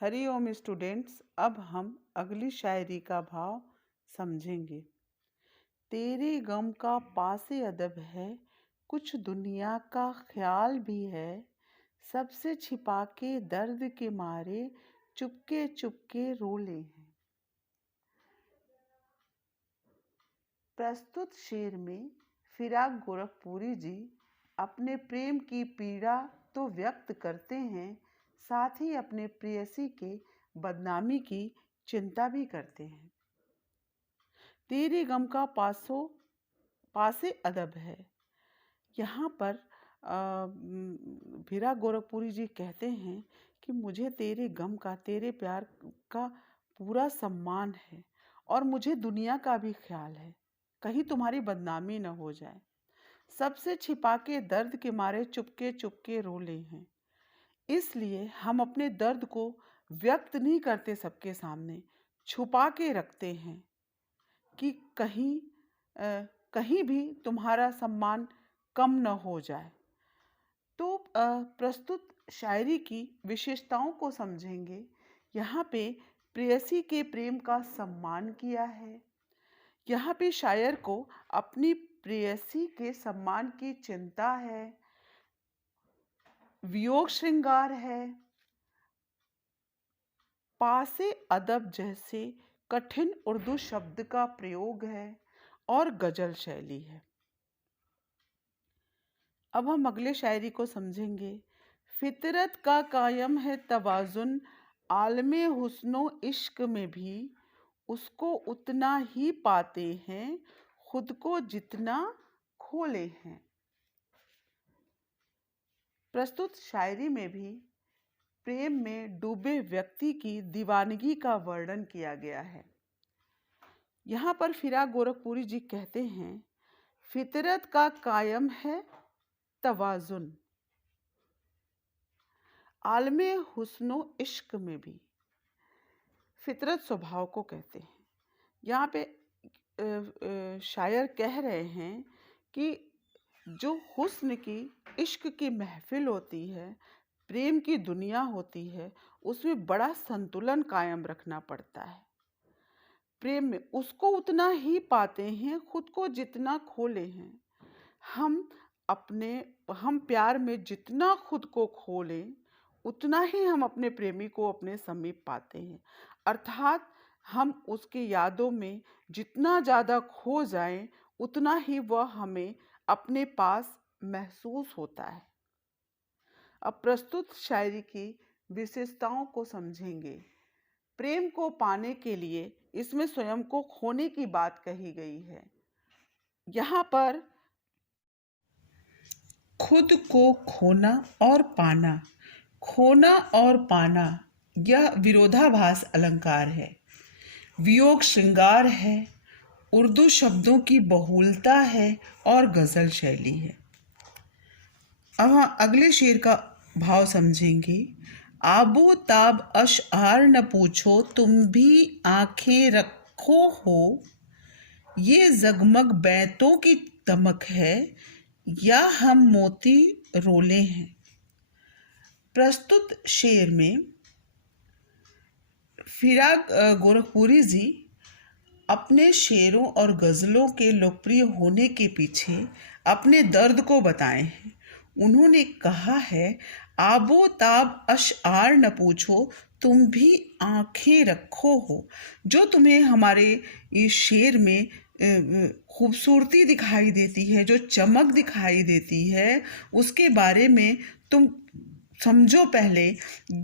Hariom students, अब हम अगली शायरी का भाव समझेंगे। तेरे गम का पासे अदब है, कुछ दुनिया का ख्याल भी है। सबसे छिपा के दर्द के मारे चुपके चुपके रोले हैं। प्रस्तुत शेर में फिराक गोरखपुरी जी अपने प्रेम की पीड़ा तो व्यक्त करते हैं, साथ ही अपने प्रेयसी के बदनामी की चिंता भी करते हैं। तेरे गम का पासे अदब है। यहाँ पर फिराक गोरखपुरी जी कहते हैं कि मुझे तेरे गम का, तेरे प्यार का पूरा सम्मान है और मुझे दुनिया का भी ख्याल है, कहीं तुम्हारी बदनामी न हो जाए। सबसे छिपा के दर्द के मारे चुपके चुपके रोले हैं। इसलिए हम अपने दर्द को व्यक्त नहीं करते सबके सामने, छुपा के रखते हैं कि कहीं भी तुम्हारा सम्मान कम न हो जाए। तो प्रस्तुत शायरी की विशेषताओं को समझेंगे। यहाँ पे प्रेयसी के प्रेम का सम्मान किया है। यहाँ पे शायर को अपनी प्रेयसी के सम्मान की चिंता है, वियोग श्रृंगार है, पासे अदब जैसे कठिन उर्दू शब्द का प्रयोग है और गजल शैली है। अब हम अगले शायरी को समझेंगे। फितरत का कायम है तवाजुन, आलमे हुस्नो इश्क में भी उसको उतना ही पाते हैं, खुद को जितना खोले हैं। प्रस्तुत शायरी में भी प्रेम में डूबे व्यक्ति की दीवानगी का वर्णन किया गया है। यहाँ पर फिराक गोरखपुरी जी कहते हैं, फितरत का कायम है तवाजुन, आलमे हुस्नो इश्क में भी। फितरत स्वभाव को कहते हैं। यहाँ पे शायर कह रहे हैं कि जो हुस्न की, इश्क की महफिल होती है, प्रेम की दुनिया होती है, उसमें बड़ा संतुलन कायम रखना पड़ता है। प्रेम में उसको उतना ही पाते हैं, खुद को जितना खोले हैं। हम प्यार में जितना खुद को खोलें, उतना ही हम अपने प्रेमी को अपने समीप पाते हैं। अर्थात हम उसकी यादों में जितना ज़्यादा खो जाएं, उतना ही वह हमें अपने पास महसूस होता है। अब प्रस्तुत शायरी की विशेषताओं को समझेंगे। प्रेम को पाने के लिए इसमें स्वयं को खोने की बात कही गई है। यहाँ पर खुद को खोना और पाना यह विरोधाभास अलंकार है। वियोग श्रृंगार है, उर्दू शब्दों की बहुलता है और गजल शैली है। अब हम अगले शेर का भाव समझेंगे। आबो ताब अशआर न पूछो, तुम भी आंखें रखो हो। ये जगमग बैतों की दमक है या हम मोती रोले हैं। प्रस्तुत शेर में फिराक गोरखपुरी जी अपने शेरों और गज़लों के लोकप्रिय होने के पीछे अपने दर्द को बताए हैं। उन्होंने कहा है, आबो ताब अशआर न पूछो, तुम भी आंखें रखो हो। जो तुम्हें हमारे इस शेर में खूबसूरती दिखाई देती है, जो चमक दिखाई देती है, उसके बारे में तुम समझो पहले।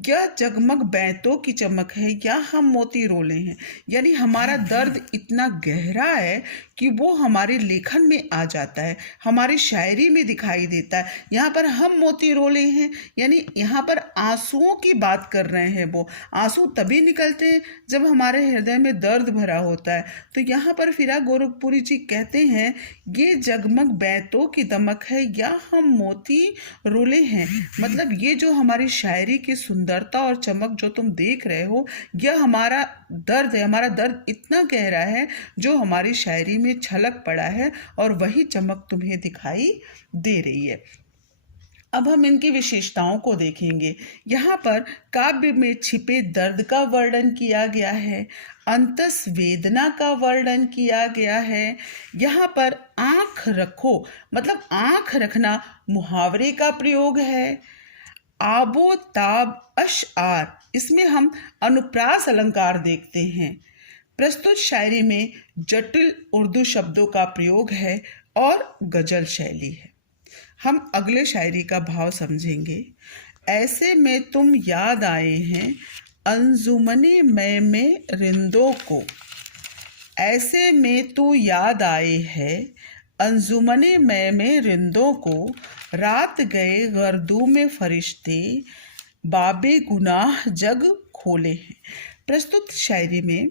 यह जगमग बैतों की चमक है या हम मोती रोले हैं। यानी हमारा दर्द इतना गहरा है कि वो हमारे लेखन में आ जाता है, हमारी शायरी में दिखाई देता है। यहाँ पर हम मोती रोले हैं, यानी यहाँ पर आंसुओं की बात कर रहे हैं। वो आंसू तभी निकलते हैं जब हमारे हृदय में दर्द भरा होता है। तो यहाँ पर फिराक गोरखपुरी जी कहते हैं, ये जगमग बैतों की दमक है या हम मोती रोले हैं। मतलब ये जो हमारी शायरी की सुंदरता और चमक जो तुम देख रहे हो, यह हमारा दर्द है। हमारा दर्द इतना गहरा है जो हमारी शायरी में छलक पड़ा है और वही चमक तुम्हें दिखाई दे रही है। अब हम इनकी विशेषताओं को देखेंगे। यहाँ पर काव्य में छिपे दर्द का वर्णन किया गया है, अंतस वेदना का वर्णन किया गया है। यहाँ पर आँख रखो मतलब आँख रखना मुहावरे का प्रयोग है। आबो ताब अश आर, इसमें हम अनुप्रास अलंकार देखते हैं। प्रस्तुत शायरी में जटिल उर्दू शब्दों का प्रयोग है और गजल शैली है। हम अगले शायरी का भाव समझेंगे। ऐसे में तुम याद आए हैं अंजुमने में रिंदों को, ऐसे में तू याद आए है अंजुमने में रिंदों को, रात गए गर्दू में फरिश्ते बाबे गुनाह जग खोले हैं। प्रस्तुत शायरी में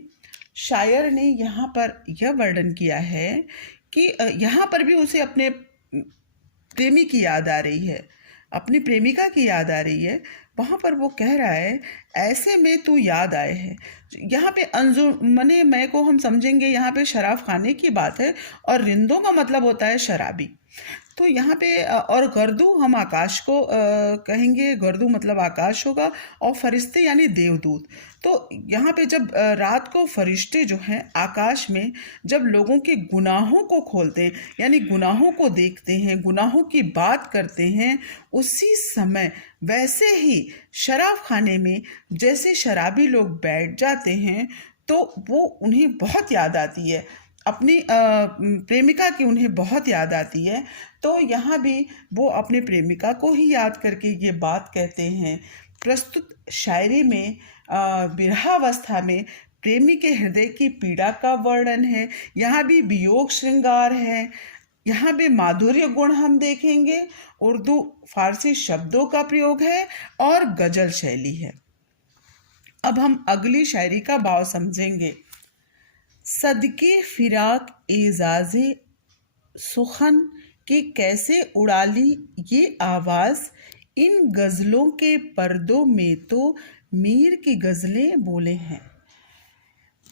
शायर ने यहाँ पर यह वर्णन किया है कि यहाँ पर भी उसे अपने प्रेमी की याद आ रही है, अपनी प्रेमिका की याद आ रही है। वहाँ पर वो कह रहा है ऐसे में तू याद आए है। यहाँ पे अंजुमने मैं को हम समझेंगे यहाँ पे शराब खाने की बात है, और रिंदों का मतलब होता है शराबी। तो यहाँ पे और गर्दू हम आकाश को कहेंगे, गर्दू मतलब आकाश होगा, और फरिश्ते यानी देवदूत। तो यहाँ पे जब रात को फरिश्ते जो हैं आकाश में जब लोगों के गुनाहों को खोलते हैं यानी गुनाहों को देखते हैं, गुनाहों की बात करते हैं, उसी समय वैसे ही शराब खाने में जैसे शराबी लोग बैठ जाते हैं तो वो उन्हें बहुत याद आती है, अपनी प्रेमिका की उन्हें बहुत याद आती है। तो यहाँ भी वो अपने प्रेमिका को ही याद करके ये बात कहते हैं। प्रस्तुत शायरी में विरहावस्था में प्रेमी के हृदय की पीड़ा का वर्णन है। यहाँ भी वियोग श्रृंगार है, यहाँ पे माधुर्य गुण हम देखेंगे, उर्दू फारसी शब्दों का प्रयोग है और गजल शैली है। अब हम अगली शायरी का भाव समझेंगे। सदके फिराक एजाज़े सुखन के कैसे उड़ा ली ये आवाज़, इन गज़लों के पर्दों में तो मीर की गज़लें बोले हैं।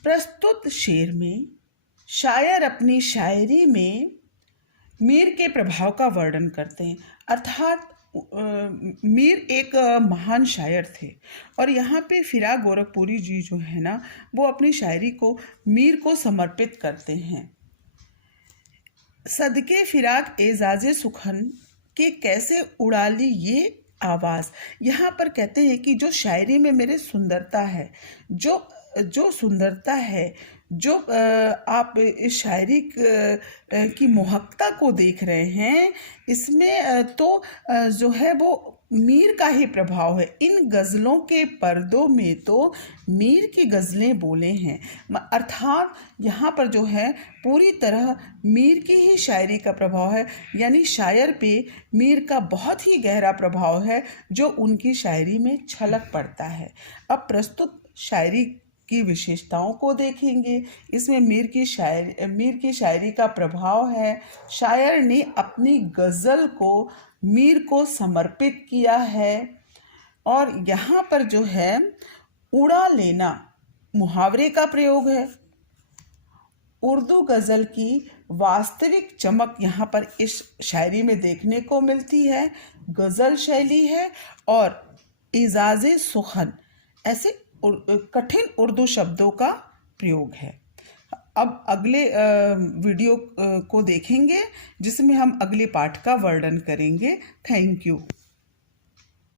प्रस्तुत शेर में शायर अपनी शायरी में मीर के प्रभाव का वर्णन करते हैं, अर्थात मीर एक महान शायर थे, और यहाँ पे फिराक गोरखपुरी जी जो है ना वो अपनी शायरी को मीर को समर्पित करते हैं। सदके फिराक एजाज़े सुखन के कैसे उड़ा ली ये आवाज़, यहाँ पर कहते हैं कि जो शायरी में मेरे सुंदरता है, जो सुंदरता है, जो आप इस शायरी की मोहकता को देख रहे हैं, इसमें तो जो है वो मीर का ही प्रभाव है। इन गज़लों के पर्दों में तो मीर की गज़लें बोले हैं, अर्थात यहाँ पर जो है पूरी तरह मीर की ही शायरी का प्रभाव है, यानी शायर पे मीर का बहुत ही गहरा प्रभाव है जो उनकी शायरी में छलक पड़ता है। अब प्रस्तुत शायरी की विशेषताओं को देखेंगे। इसमें मीर की शायरी का प्रभाव है। शायर ने अपनी गज़ल को मीर को समर्पित किया है, और यहाँ पर जो है उड़ा लेना मुहावरे का प्रयोग है। उर्दू गज़ल की वास्तविक चमक यहाँ पर इस शायरी में देखने को मिलती है। गज़ल शैली है और इजाज़े सुखन ऐसे कठिन उर्दू शब्दों का प्रयोग है। अब अगले वीडियो को देखेंगे जिसमें हम अगले पाठ का वर्णन करेंगे। Thank you.